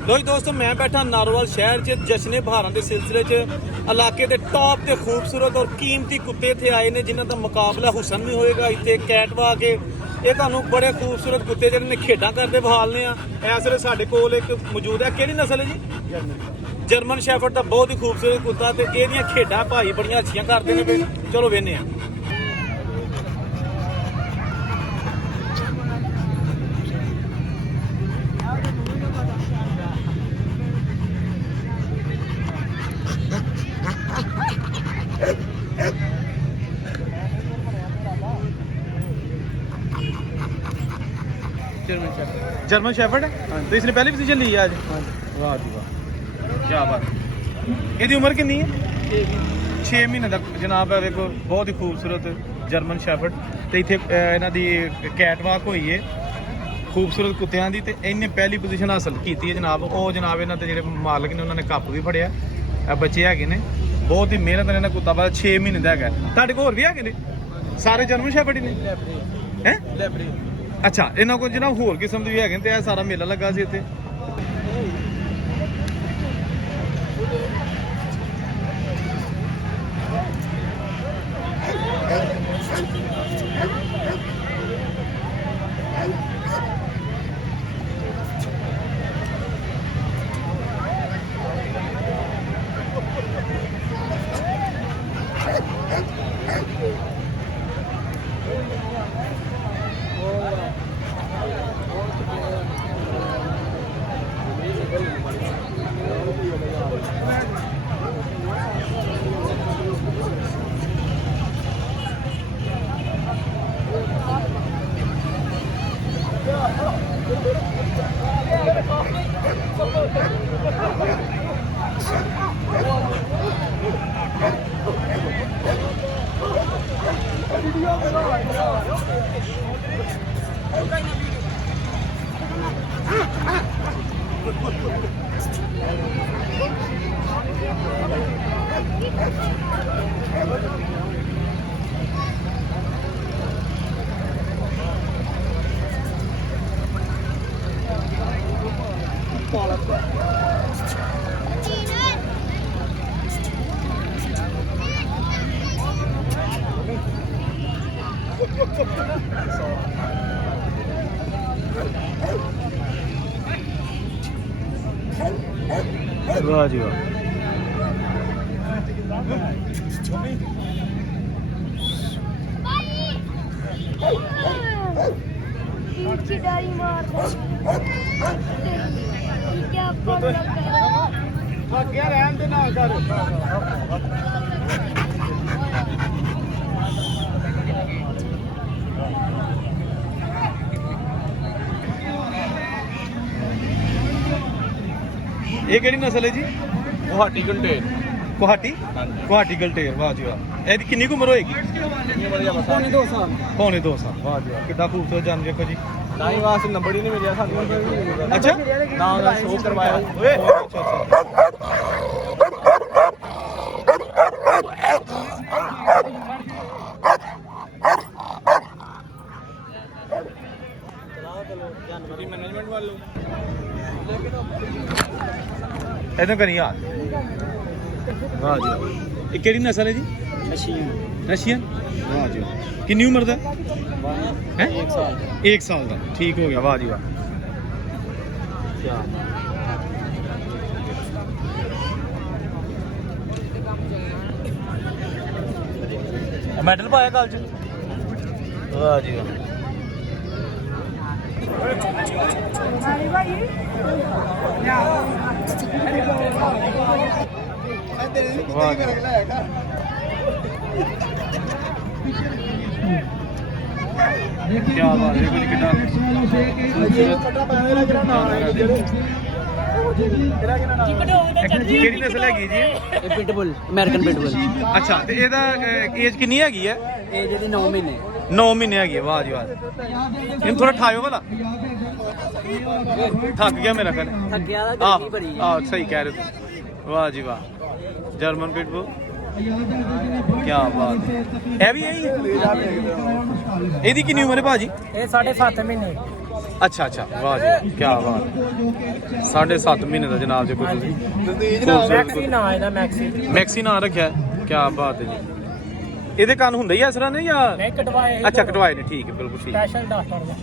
लो जी दोस्तों मैं बैठा नारोवाल शहर च जश्ने बहारां दे सिलसिले च इलाके दे टॉप ते खूबसूरत और कीमती कुत्ते इत्थे आए ने जिन्हां दा मुकाबला हुसन भी होएगा इत्थे कैटवाक के ये तुहानूं बड़े खूबसूरत कुत्ते जिहड़े ने खेडां करदे बहालने आ इस वेले साडे कोल एक मौजूद है किहड़ी नस्ल है जी जर्मन शैफर्ड दा बहुत ही खूबसूरत कुत्ता ते इहदियां खेडां भाई बड़ियां अच्छियां करदे ने चलो वेखने आ जर्मन शेफर्ड है तो इसने पहली पोजीशन ली है आज वाह जी वाह क्या बात ਇਹਦੀ ਉਮਰ ਕਿੰਨੀ ਹੈ 6 ਮਹੀਨੇ ਦਾ ਜਨਾਬ ਹੈ ਵੇਖੋ ਬਹੁਤ ਹੀ ਖੂਬਸੂਰਤ ਜਰਮਨ ਸ਼ੈਫਰਡ ਤੇ ਇੱਥੇ ਇਹਨਾਂ ਦੀ ਕੈਟ ਵਾਕ ਹੋਈ ਹੈ ਖੂਬਸੂਰਤ ਕੁੱਤਿਆਂ ਦੀ ਤੇ ਇਹਨੇ ਪਹਿਲੀ ਪੋਜੀਸ਼ਨ ਹਾਸਲ ਕੀਤੀ ਹੈ ਜਨਾਬ ਉਹ ਜਨਾਬ ਇਹਨਾਂ ਦੇ ਜਿਹੜੇ ਮਾਲਕ ਨੇ ਉਹਨਾਂ ਨੇ ਕੱਪ ਵੀ ਫੜਿਆ ਇਹ ਬੱਚੇ ਹੈਗੇ ਨੇ ਬਹੁਤ ਹੀ ਮਿਹਨਤ ਨਾਲ ਇਹਨਾਂ ਕੁੱਤਾ ਬਾਅਦ 6 ਮਹੀਨੇ ਦਾ ਹੈਗਾ ਤੁਹਾਡੇ ਕੋਲ ਹੋਰ ਵੀ ਹੈਗੇ ਨੇ ਸਾਰੇ ਜਰਮਨ ਸ਼ੈਫਰਡ ਹੀ ਨੇ ਹੈ ਲੈਬਰੀ ਅੱਛਾ ਇਹਨਾਂ ਕੋਲ ਜਨਾਬ ਹੋਰ ਕਿਸਮ ਦੇ ਵੀ ਹੈਗੇ ਤੇ ਇਹ ਸਾਰਾ ਮੇਲਾ ਲੱਗਾ ਸੀ ਇੱਥੇ वाह जी वाह ये केड़ी नस्ल है जी गुवाहाटी गलटेर गुवाहाटी गुवाहाटी गलटेर वाह जी वाह ਇਹਦੀ ਕਿੰਨੀ ਕੁ ਉਮਰ ਹੋਏਗੀ पौने 2 साल ਪੌਣੇ 2 ਸਾਲ ਵਾਹ ਜੀ ਵਾਹ ਕਿੱਦਾਂ ਖੂਬਸੂਰਤ ਜਾਨ ਵੇਖੋ ਜੀ ना ही वहाँ से नंबर ही नहीं मिला सानू अच्छा ना उन्होंने शो करवाया ओए अच्छा अच्छा मैनेजमेंट वालों ਇਹਨੂੰ ਕਰੀ ਆ ਵਾਹ ਜੀ ਇਹ ਕਿਹੜੀ ਨਸਲ ਹੈ ਜੀ रशियन वाह जी कितनी उम्र का है 1 साल का ठीक हो गया वाह जी वाह मेडल पाया कल च वाह जी वाह क्या बात है कुछ कितना ਕਿਹੜੀ ਨਸਲ ਹੈਗੀ ਜੀ ਇਹ ਪਿਟਬੁਲ ਅਮਰੀਕਨ ਪਿਟਬੁਲ ਅੱਛਾ ਤੇ ਇਹਦਾ ਏਜ ਕਿੰਨੀ ਹੈਗੀ ਹੈ ਇਹ ਜਿਹਦੀ 9 ਮਹੀਨੇ 9 ਮਹੀਨੇ ਹੈਗੀ ਹੈ ਵਾਹ ਜੀ ਵਾਹ ਇਹਨੂੰ ਥੋੜਾ ਠਾਇਓ ਵਾਲਾ ਥੱਕ ਗਿਆ ਮੇਰਾ ਕਰ ਥੱਕਿਆ ਦਾ ਗਰਮੀ ਬੜੀ ਹੈ ਸਹੀ ਕਹਿ ਰਹੇ ਹੋ ਵਾਹ ਜੀ ਵਾਹ ਜਰਮਨ ਪਿਟਬੁਲ क्या बात है ये भी यही है ਇਹਦੀ ਕਿੰਨੀ ਉਮਰ ਹੈ ਭਾਜੀ ਇਹ 7.5 ਮਹੀਨੇ अच्छा अच्छा, वाह जी वाह, क्या बात है। 7.5 महीने का जनाब जो कुछ ਮੈਕਸੀ ਨਾ ਇਹਦਾ ਮੈਕਸੀ ਮੈਕਸੀ ਨਾਂ ਰੱਖਿਆ ਹੈ। क्या बात है जी। ਇਹਦੇ ਕੰਨ ਹੁੰਦੇ ਹੀ ਇਸ ਤਰ੍ਹਾਂ ਨੇ ਜਾਂ ਨਹੀਂ ਕਟਵਾਏ ਅੱਛਾ ਕਟਵਾਏ ਨੇ, ਠੀਕ ਹੈ ਬਿਲਕੁਲ ਠੀਕ। ਸਪੈਸ਼ਲ ਡਾਕਟਰ ਦਾ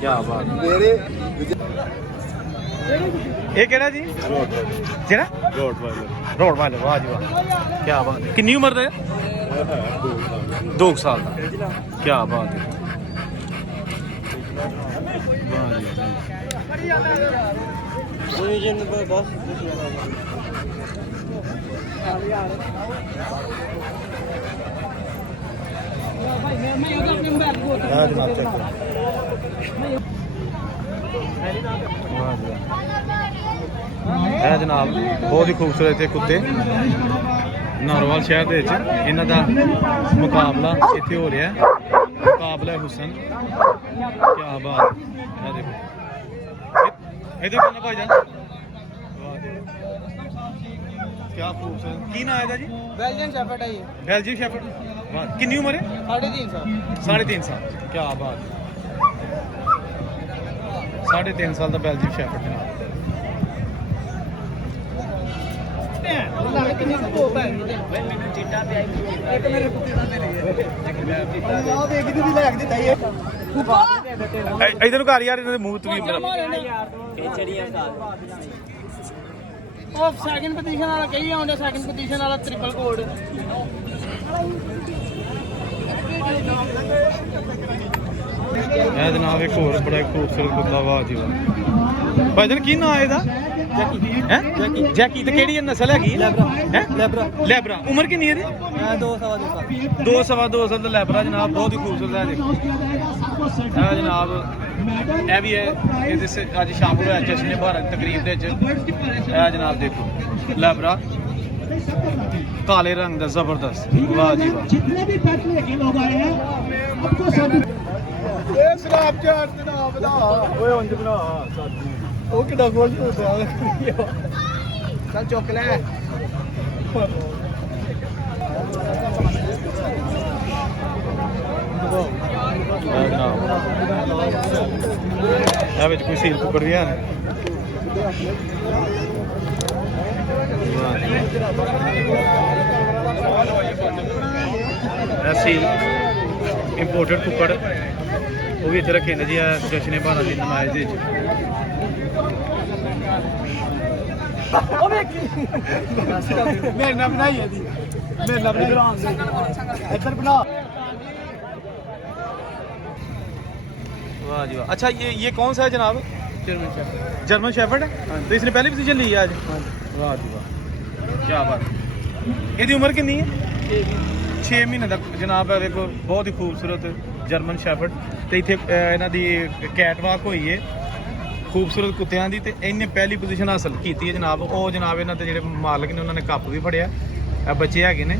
क्या बात है। ਮੇਰੇ ਇਹ ਕਿਹੜਾ ਜੀ ਜਿਹੜਾ ਰੋਡ ਵਾਲੇ, ਵਾਹ ਜੀ ਵਾਹ, ਕੀ ਬਾਤ ਹੈ। ਕਿੰਨੀ ਉਮਰ ਦਾ ਹੈ? 2 ਸਾਲ ਦਾ, ਕੀ ਬਾਤ ਹੈ। ਵਾਹ ਜੀ ਬਸ ਵਾਹ ਜਨਾਬ ਚੈੱਕ ਕਰੋ। ਇਹ ਜਨਾਬ ਬਹੁਤ ਹੀ ਖੂਬਸੂਰਤ ਇਹ ਕੁੱਤੇ ਨਾਰੋਵਾਲ ਸ਼ਹਿਰ ਦੇ ਵਿੱਚ ਇਹਨਾਂ ਦਾ ਮੁਕਾਬਲਾ ਇੱਥੇ ਹੋ ਰਿਹਾ ਹੈ। ਮੁਕਾਬਲਾ ਹੁਸਨ, ਕੀ ਬਾਤ ਹੈ। ਇਹ ਦੇਖੋ ਇਹਦੇ ਕੋਲ ਭਾਈਜਾਨ, ਵਾਹ ਜੀ ਕੀ ਖੂਬਸੂਰਤ। ਕੀ ਨਾਂ ਇਹਦਾ ਜੀ? ਬੈਲਜੀਅਨ ਸ਼ੈਫਰਡ ਹੈ ਇਹ ਬੈਲਜੀਅਮ ਸ਼ੈਫਰਡ। ਵਾਹ, ਕਿੰਨੀ ਉਮਰ ਹੈ? 3.5 ਸਾਲ 3.5 ਸਾਲ, ਕੀ ਬਾਤ ਹੈ। 3.5 ਸਾਲ ਦਾ ਬੈਲਜੀਅਮ ਸ਼ੈਫਰਡ ਜਨਾਬ। ਕਿੰਨੀ ਸਕੋਪ ਹੈ ਮੈਨੂੰ ਚਿੱਟਾ ਪਿਆ ਇੱਕ ਮੇਰੇ ਕੁੱਤੇ ਦਾ ਮੇਰੇ ਆਹ ਦੇਖ ਕਿਤੇ ਲੈ ਕੇ ਦਿੱਤਾ ਇਹ ਇਧਰ ਨੂੰ ਘਰ ਯਾਰ, ਇਹਨਾਂ ਦੇ ਮੂੰਹ ਤੋਂ ਵੀ ਮੇਰਾ ਖੇਚੜੀਆਂ ਸਾਲ ਉਹ ਸੈਕਿੰਡ ਪੋਜੀਸ਼ਨ ਵਾਲਾ ਕਹੀ ਆਉਂਦਾ, ਸੈਕਿੰਡ ਪੋਜੀਸ਼ਨ ਵਾਲਾ ਟ੍ਰਿਪਲ ਕੋਡ। ਇਹ ਜਨਾਬ ਇੱਕ ਹੋਰ ਬੜਾ ਖੂਬਸੂਰਤ ਕੁੱਤਾ, ਵਾਹ ਜੀ ਵਾਹ। ਭਾਈਜਾਨ ਕੀ ਨਾਂ ਹੈ ਇਹਦਾ? ਹੈ ਜੈਕੀ। ਤੇ ਕਿਹੜੀ ਨਸਲ ਹੈਗੀ? ਹੈ ਲੈਬਰਾ। ਉਮਰ ਕਿੰਨੀ ਹੈ ਇਹਦੀ? 2 ਸਵਾ 2 ਸਾਲ ਦਾ ਲੈਬਰਾ ਜਨਾਬ, ਬਹੁਤ ਹੀ ਖੂਬਸੂਰਤ ਹੈ। ਦੇਖੋ ਇਹ ਜਨਾਬ ਇਹ ਵੀ ਹੈ, ਇਹਦੇ ਸੇ ਅੱਜ ਸ਼ਾਮ ਨੂੰ ਹੋਇਆ ਜਸ਼ਨ ਭਾਰਤ ਤਕਰੀਬ ਦੇ ਵਿੱਚ। ਇਹ ਜਨਾਬ ਦੇਖੋ ਲੈਬਰਾ ਕਾਲੇ ਰੰਗ ਦਾ ਜ਼ਬਰਦਸਤ, ਵਾਹ ਜੀ ਵਾਹ। ਇਹ ਸਨੈਪਚੈਟ ਤੇ ਨਾ ਬਣਾ ਓਏ ਉਂਝ ਬਣਾ ਉਹ ਕਿੱਡਾ ਖੁਸ਼ ਹੋ ਗਿਆ। ਚੱਲ ਚੁੱਕ ਲੈ। ਇਹ ਜਨਾਬ ਇਹ ਵਿੱਚ ਕੋਈ ਸੀਲ ਕੁੱਕੜ ਵੀ ਹੈ। ਇਹ ਸੀਲ ਇੰਪੋਰਟਡ ਕੁੱਕੜ ਉਹ ਵੀ ਇੱਥੇ ਰੱਖੇ ਨੇ ਜੀ, ਜਸ਼ਨ ਭਾਰਤ ਦੀ ਨਮਾਜ਼ ਦੇ ਵਿੱਚ। ਮੇਰੇ ਨਾਲ ਬਣਾਈ ਹੈ ਜੀ, ਮੇਰੇ ਨਾਲ ਬਣਾਈ ਇੱਧਰ ਬਣਾ। वाह जी वाह। अच्छा ये कौन सा है जनाब? जर्मन शेफर्ड है। तो इसने पहली पोजीशन ली है आज। वाह जी वाह, क्या बात है। ਇਹਦੀ ਉਮਰ ਕਿੰਨੀ ਹੈ? 6 ਮਹੀਨੇ ਦਾ ਜਨਾਬ ਹੈ। ਵੇਖੋ ਬਹੁਤ ਹੀ ਖੂਬਸੂਰਤ ਜਰਮਨ ਸ਼ੈਫਰਡ। ਤੇ ਇੱਥੇ ਇਹਨਾਂ ਦੀ ਕੈਟ ਵਾਕ ਹੋਈ ਹੈ ਖੂਬਸੂਰਤ ਕੁੱਤਿਆਂ ਦੀ, ਤੇ ਇਹਨੇ ਪਹਿਲੀ ਪੋਜੀਸ਼ਨ ਹਾਸਲ ਕੀਤੀ ਹੈ ਜਨਾਬ। ਉਹ ਜਨਾਬ ਇਹਨਾਂ ਦੇ ਜਿਹੜੇ ਮਾਲਕ ਨੇ ਉਹਨਾਂ ਨੇ ਕੱਪ ਵੀ ਫੜਿਆ। ਇਹ ਬੱਚੇ ਹੈਗੇ ਨੇ,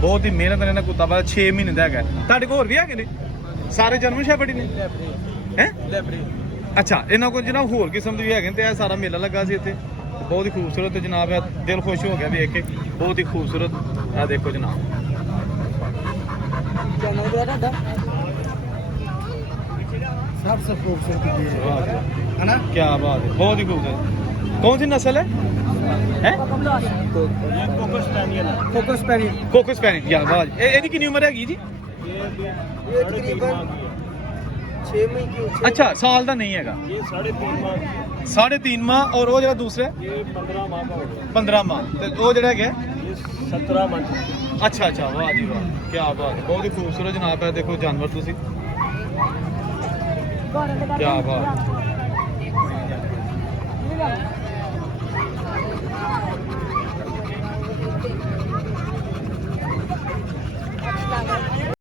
ਬਹੁਤ ਹੀ ਮਿਹਨਤ ਨਾਲ ਇਹਨਾਂ ਕੁੱਤਾ ਬਾਅਦ 6 ਮਹੀਨੇ ਦਾ ਹੈਗਾ। ਤੁਹਾਡੇ ਕੋਲ ਹੋਰ ਵੀ ਹੈਗੇ ਨੇ? ਸਾਰੇ ਜਰਮਨ ਸ਼ੈਫਰਡ ਹੀ ਨੇ ਹੈ? ਅੱਛਾ, ਇਹਨਾਂ ਕੋਲ ਜਨਾਬ ਹੋਰ ਕਿਸਮ ਦੇ ਵੀ ਹੈਗੇ ਨੇ। ਤੇ ਇਹ ਸਾਰਾ ਮੇਲਾ ਲੱਗਾ ਸੀ ਇੱਥੇ, ਬਹੁਤ ਹੀ ਖੂਬਸੂਰਤ ਜਨਾਬ ਹੈ। ਦਿਲ ਖੁਸ਼ ਹੋ ਗਿਆ ਵੇਖ ਕੇ, ਬਹੁਤ ਹੀ ਖੂਬਸੂਰਤ। ਇਹ ਦੇਖੋ ਜਨਾਬ सबसे खूबसूरत है ना, क्या बात है, बहुत ही खूबसूरत। कौन सी नस्ल है? Cocker spaniel. Cocker Spanish. यार वाह, ਇਹਦੀ ਕਿੰਨੀ ਉਮਰ ਹੈਗੀ ਜੀ? ये तकरीबन 6 महीने की। अच्छा, साल ਦਾ ਨਹੀਂ ਹੈਗਾ। ये 3.5 माह। 3.5 ਮਾਹ। ਔਰ ਉਹ ਜਿਹੜਾ ਦੂਸਰਾ ये 15 माह का हो गया। 15 ਮਾਹ। ਤੇ ਉਹ ਜਿਹੜਾ ਹੈਗਾ ये 17 माह। ਅੱਛਾ ਅੱਛਾ, ਵਾਹ ਜੀ ਵਾਹ, ਕੀ ਬਾਤ ਹੈ। ਬਹੁਤ ਹੀ ਖੂਬਸੂਰਤ ਜਨਾਬ ਹੈ। ਦੇਖੋ ਜਾਨਵਰ ਤੁਸੀਂ, ਕੀ ਬਾਤ।